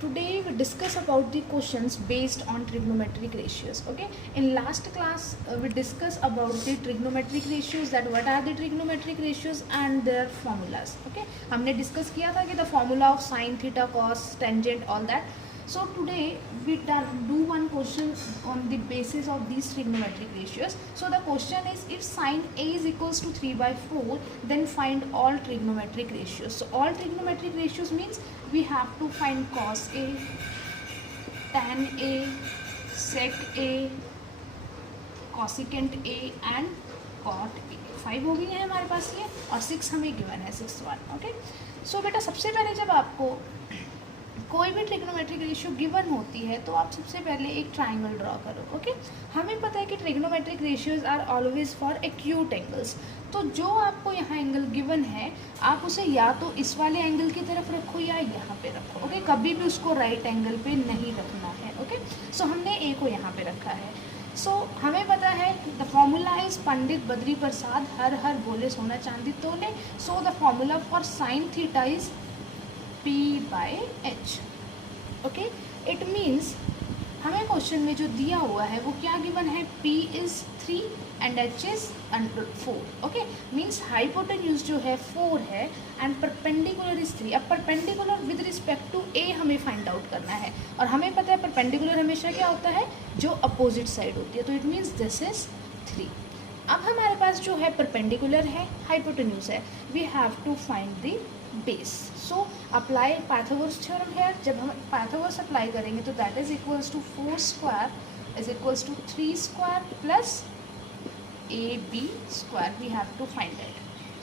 today we discuss about the questions based on trigonometric ratios. Okay, in last class we discuss about the trigonometric ratios, that what are the trigonometric ratios and their formulas. Okay, हमने discuss किया था कि the formula of sin, theta, cos, tangent, all that. So today we do one question on the basis of these trigonometric ratios. So the question is, if sin A is equals to 3/4, then find all trigonometric ratios. So all trigonometric ratios means we have to find cos A, tan A, sec A, cosecant A and cot A. 5 हो गई है हमारे पास ये, और 6 हमें given है, 6 1. Okay, सो बेटा सबसे पहले जब आपको कोई भी ट्रिग्नोमेट्रिक रेशियो गिवन होती है तो आप सबसे पहले एक ट्राइंगल ड्रॉ करो. ओके, हमें पता है कि trigonometric ratios are always for acute angles. तो जो आपको यहाँ एंगल गिवन है आप उसे या तो इस वाले एंगल की तरफ रखो या यहाँ पे रखो. ओके, कभी भी उसको राइट एंगल पे नहीं रखना है. ओके, सो हमने ए को यहाँ पे रखा है. सो हमें पता है the formula is Pandit Badri Prasad हर हर बोले सोना चांदी तोले. So the formula for sine theta is P/H. Okay, it means हमें क्वेश्चन में जो दिया हुआ है वो क्या गिवन है, P is 3 and H is √4. Okay, means hypotenuse जो है 4 है एंड परपेंडिकुलर इज 3. अब perpendicular with respect to A हमें फाइंड आउट करना है, और हमें पता है परपेंडिकुलर हमेशा क्या होता है, जो अपोजिट साइड होती है. तो इट मीन्स दिस इज 3. अब हमारे पास जो है परपेंडिकुलर है, हाइपोटेन्यूज है, we have to find the base. So apply Pythagoras theorem है. जब हम पाइथागोरस अप्लाई करेंगे तो that is equals to 4 square is equals to 3 square plus AB square. We have to find it.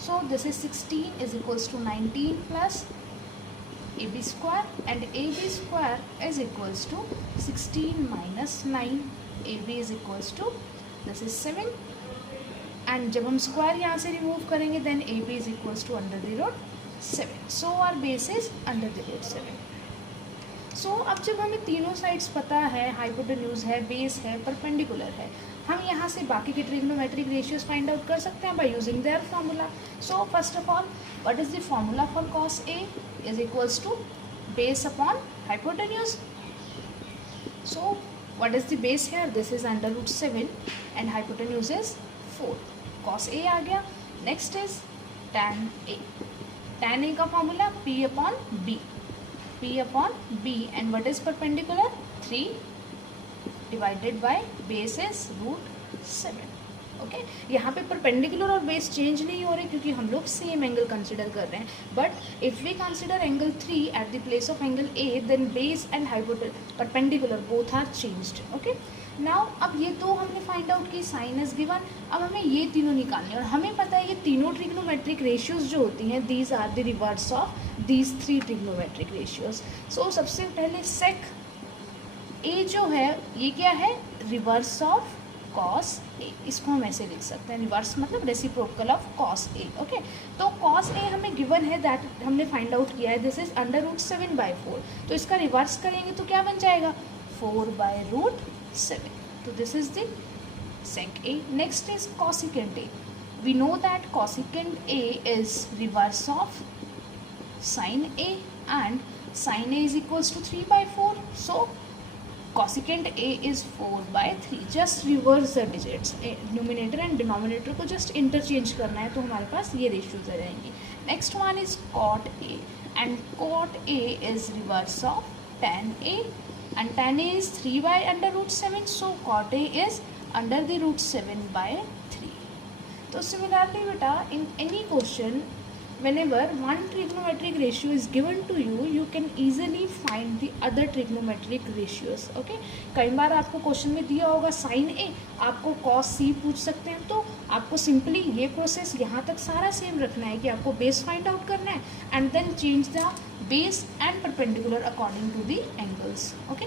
So this is 16 is equals to 19 plus AB square and AB square is equals to 16 minus 9. AB is equals to this is 7 and जब हम square यहाँ से remove करेंगे then AB is equals to under the root 7. So our base is under the root 7. So अब जब हमें तीनों sides पता है, हाइपोटेन्यूज है, बेस है, परपेंडिकुलर है, हम यहाँ से बाकी के ट्रिग्नोमेट्रिक रेशियोज फाइंड आउट कर सकते हैं by using their formula. So first of all what is the formula for cos A is equals to base upon hypotenuse. So what is the base here, this is under root 7 and hypotenuse is 4. cos A आ गया. Next is tan A. tan A का formula P upon B. P upon B and what is perpendicular 3 divided by base is root 7. Okay, यहाँ पे perpendicular और base change नहीं हो रहे क्योंकि हम लोग सेम एंगल कंसिडर कर रहे हैं. But if we consider angle 3 at the place of angle A then base and perpendicular both are changed. Okay, now अब ये तो हमने फाइंड आउट की, साइन इज गिवन. अब हमें ये तीनों निकालने, और हमें पता है ये तीनों ट्रिग्नोमेट्रिक रेशियोज जो होती हैं these are the reverse of these 3 trigonometric ratios. So सबसे पहले सेक ए जो है ये क्या है, रिवर्स ऑफ cos A. इसको हम ऐसे लिख सकते हैं, रिवर्स मतलब reciprocal of cos A. Okay, तो cos A हमें गिवन है, दैट हमने फाइंड आउट किया है, दिस इज अंडर रूट 7/4. तो इसका रिवर्स करेंगे तो क्या बन जाएगा, 4/√7. तो this is the sec A. Next is cosecant A. We know that cosecant A is reverse of sin A and sin A is equals to 3/4. So cosecant A is 4/3. Just reverse the digits, numerator and denominator को just interchange करना है, तो हमारे पास ये ratios आ जाएंगी. Next one is cot A and cot A is reverse of tan A and tan A is 3/√7. so cot A is under the √7/3. तो similarly बेटा in any question whenever one trigonometric ratio is given to you, you can easily find the other trigonometric ratios. Okay, कई बार आपको question में दिया होगा sin A, आपको cos C पूछ सकते हैं, तो आपको सिंपली ये प्रोसेस यहाँ तक सारा सेम रखना है कि आपको बेस फाइंड आउट करना है and then change the base and perpendicular according to the angles. Okay.